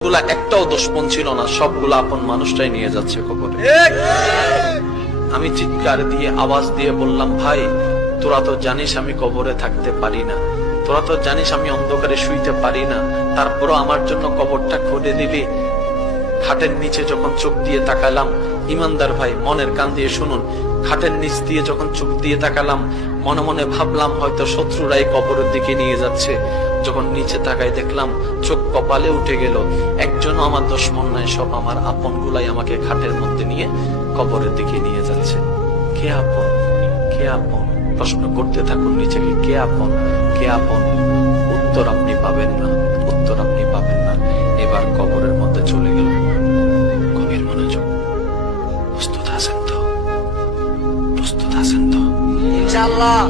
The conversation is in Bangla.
গুলা একটাও দুশমন ছিল না, সবগুলা আপন মানুষটাই নিয়ে যাচ্ছে কবরে। আমি চিৎকার দিয়ে আওয়াজ দিয়ে বললাম, ভাই তোরা তো জানিস আমি কবরে থাকতে পারি না, তোরা তো জানিস আমি অন্ধকারে শুইতে পারি না, তারপরও আমার জন্য কবরটা খুঁড়ে দিলি। খাটের নিচে যখন চোখ দিয়ে তাকালাম, ইমানদার ভাই মনের কান দিয়ে শুনুন, খাটের নিচ দিয়ে যখন চোখ দিয়ে তাকালাম, মনে মনে ভাবলাম হয়তো শত্রুরাই কবরের দিকে নিয়ে যাচ্ছে। যখন নিচে তাকাই দেখলাম চোখ কপালে উঠে গেল, একজনও আমার দুশমন নাই, সব আমার আপন গুলাই আমাকে খাটের মধ্যে নিয়ে কবরের দিকে নিয়ে যাচ্ছে। কে আপন, কে আপন? প্রশ্ন করতে থাকুন নিজেকে, কে আপন, কে আপন? উত্তর আপনি পাবেন না, উত্তর আপনি পাবেন না। এবার কবরের মধ্যে চলে গেল। গভীর মনোযোগ। প্রস্তুত আছেন তো? প্রস্তুত আছেন তো? ইনশাআল্লাহ।